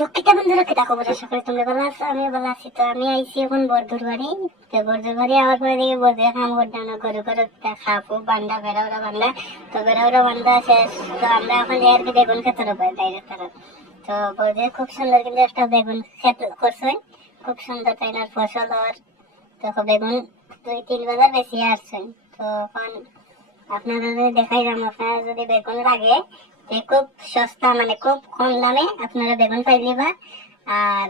তো কিতা বন্ধুরা কিতা খবর, আশা করি তোমরা ভালো আছো, আমি ভালো আছি। তো আমি আইছি এখন বর্দুর বাড়ি। তো বর্দুর বাড়ি আওয়ার পরে দেখি বর্দুর কাম করতাম না, ঘরে ঘরে খাবো বান্ধা বেড়াওরা বান্ধা। তো বেড়াওরা বান্ধা শেষ। তো আমরা এখন যাই আর কি বেগুন খেতে রব ডাইরেক্ট তারা। তো বর্দুর খুব সুন্দর কিন্তু একটা বেগুন খেত করছে, খুব সুন্দর তাই না ফসল। আর দেখো বেগুন 2-3 বাজার বেশি আসছেন। তো এখন আপনারা যদি দেখাই যান, আপনারা যদি বেগুন লাগে খুব সস্তা, মানে খুব কম দামে আপনারা বেগুন পাই দিবা। আর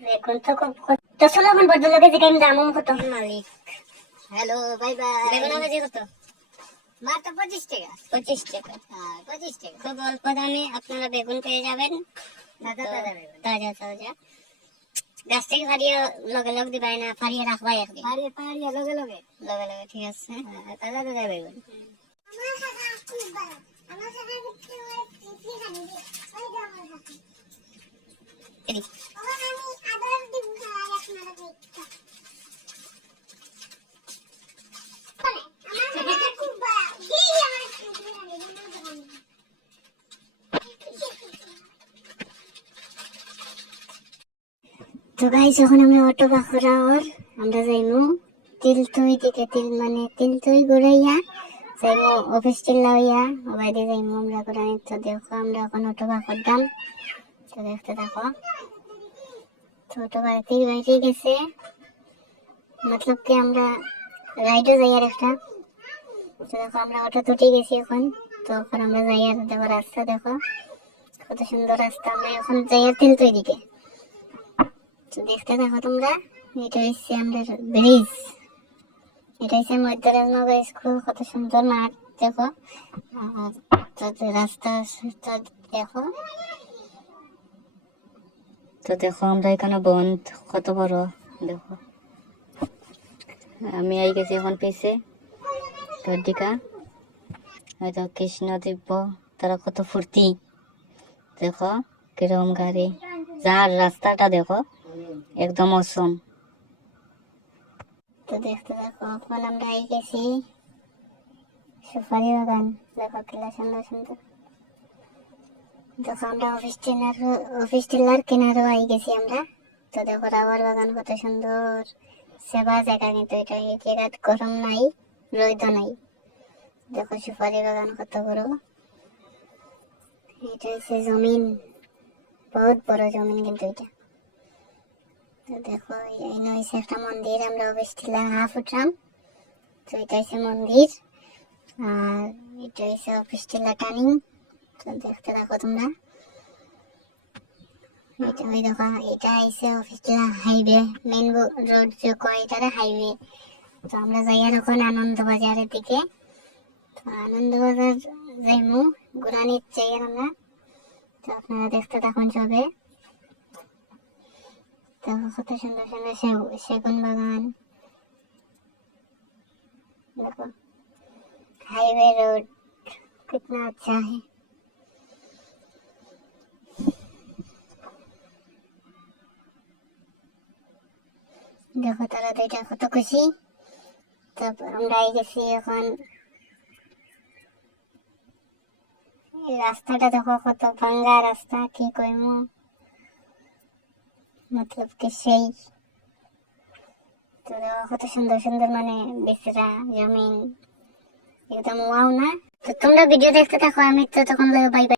বেগুন তো খুব তো চলো এখন ভদ্রলোকে যেখানে দামও কত মালিক। Hello bye bye. বেগুন কেজি কত? মাত্র 25 টাকা। 25 টাকা? হ্যাঁ 25 টাকা। খুব অল্প দামে আপনারা বেগুন পেয়ে যাবেন, তাজা তাজা বেগুন, তাজা তাজা। গাছ থেকে ফাড়িয়ে লগে লগে দিবাই না, ফাড়িয়ে রাখবাই একদিন? ফাড়িয়ে ফাড়িয়ে লগে লগে লগে লগে, ঠিক আছে। তাজা তাজা বেগুন। তো গাইস যখন আমি অটো বাঁকুড়া ওর আমরা যাইমু তিলতুই দিকে, তিলতুই ঘুরাইয়া যাইমু অফিস চিল্লাইয়া বাইরে যাইমু আমরা ঘুরাই। তো দেখো আমরা এখন অটো বাঁকুড়াম। তো দেখতে থাকো। তো অটো বাইরে গেছে, মতলব কি আমরা রাইডে যাই আর একটা। তো দেখো আমরা অটো তুটে গেছি এখন। তো এখন আমরা যাই আর দেখো রাস্তা দেখো কত সুন্দর রাস্তা। আমরা এখন যাই আর তিলতুই দিকে। তো দেখতে দেখো তোমরা, এটা হচ্ছে আমাদের ব্রিজ, এটা হচ্ছে মধ্যরাজনগর স্কুল। কত সুন্দর মাঠ দেখো। আর রাস্তা দেখো। তো দেখো আমরা এখানে বন্ধ কত বড় দেখো। আমি আই গেছি এখন পিছে দিকা, হয়তো কৃষ্ণ দিব্য তারা কত ফুর্তি দেখো কিরকম গাড়ি। যার রাস্তাটা দেখো একদম অসম। তো দেখতে দেখো এখন আমরা আই গেছি সুপারি বাগান দেখো কিলা সুন্দর সুন্দর। দেখো আমরা অফিস টিলার কিনারও আই গেছি আমরা। তো দেখো রাবার বাগান কত সুন্দর সেবা জায়গা, কিন্তু এটা এই জায়গা গরম নাই রোদ নাই। দেখো সুপারি বাগান কত বড়। এটা হচ্ছে জমিন, বহুত বড় জমিন কিন্তু এটা। তো দেখো এই হচ্ছে একটা মন্দির, আমরা অফিস টিলার হাফ উঠলাম। তো এটা হচ্ছে মন্দির আর এটা হচ্ছে অফিস টিলা টার্নিং। তো দেখতে থাকো তোমরা। এটা ওই দেখো এটা হচ্ছে অফিস টিলা হাইওয়ে, মেইন রোড যে কয় এটা হাইওয়ে। তো আমরা যাই আর এখন আনন্দবাজারের দিকে। তো আনন্দবাজার যাইমু ঘুরানির যাই আর আমরা। তো আপনারা দেখতে থাকুন সবে। দেখো কত সুন্দর সুন্দর সেগুন বাগান देखो, हाईवे रोड कितना अच्छा है। দেখো তারা দুইটা কত খুশি। তারপর আমরা এই গেছি এখন রাস্তাটা দেখো কত ভাঙ্গা রাস্তা, কি কইমু মতলব কি সেই। তো দেখো কত সুন্দর সুন্দর মানে বিচরা জমিন, একদম ওয়াও না। তো তোমরা ভিডিও দেখতে থাকো, আমি তো তখন বাই বাই।